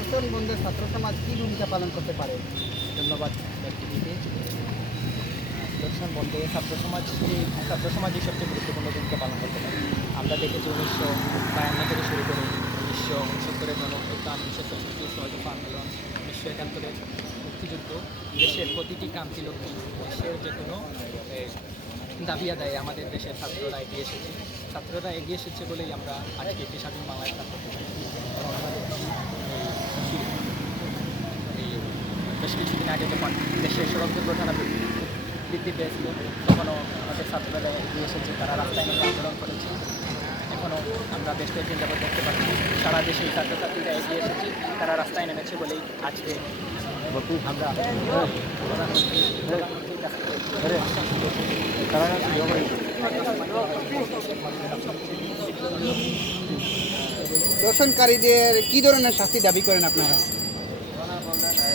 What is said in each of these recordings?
দর্শন বন্ধে ছাত্র সমাজ কী ভূমিকা পালন করতে পারে? ধন্যবাদ ব্যক্তিটিকে। দর্শন বন্ধে ছাত্র সমাজই সবচেয়ে গুরুত্বপূর্ণ ভূমিকা পালন করতে পারে। আমরা দেখেছি 1952 থেকে শুরু করে 1969-এর গণঅভ্যুত্থান, 1964 সহযোগ আন্দোলন, 1971-এর মুক্তিযুদ্ধ, দেশের প্রতিটি ক্রান্তি লক্ষ্মী, দেশের যে কোনো দাবি আদায়ে আমাদের দেশের ছাত্ররা এগিয়ে এসেছে। ছাত্ররা এগিয়ে এসেছে বলেই আমরা আজকে একটি স্বাধীন বাংলায় থাকতে পারি। এবং আমাদের এই বেশ কিছুদিন আগে যখন দেশের সড়ক দুর্ঘটনা বৃদ্ধি পেয়েছিল, তখনও আমাদের ছাত্ররা এগিয়ে এসেছে, তারা রাস্তায় নেমে আন্দোলন করেছে। এখনও আমরা বেশ কয়েকদিন যাবত দেখতে পাচ্ছি সারা দেশে ছাত্রছাত্রীরা এগিয়ে এসেছে, তারা রাস্তায় নেমেছে বলেই আজকে আমরা প্রধানমন্ত্রীর কাছ থেকে দর্শনকারীদের কী ধরনের শাস্তি দাবি করেন আপনারা?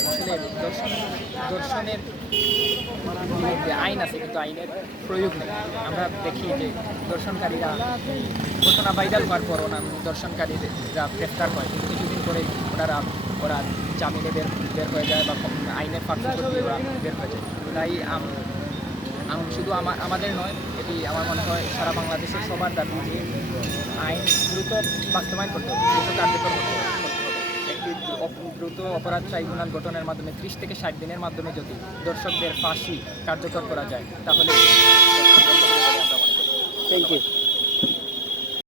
আসলে দর্শনের বিরুদ্ধে আইন আছে, কিন্তু আইনের প্রয়োগ নেই। আমরা দেখি যে দর্শনকারীরা ঘটনা ভাইরাল হওয়ার পর দর্শনকারীরা গ্রেফতার হয়, কিন্তু কিছুদিন পরে ওরা জামিনে বের হয়ে যায় বা আইনের ফাঁকি ওরা বের হয়ে যায়। তাই শুধু আমাদের নয়, এটি আমার মনে হয় সারা বাংলাদেশের সবার দাবি যে আইন দ্রুত বাস্তবায়ন করতে হবে, দ্রুত কার্যকর করতে হবে। একটি দ্রুত অপরাধ ট্রাইব্যুনাল গঠনের মাধ্যমে 30 থেকে 60 দিনের মাধ্যমে যদি দর্শকদের ফাঁসি কার্যকর করা যায়, তাহলে থ্যাংক ইউ।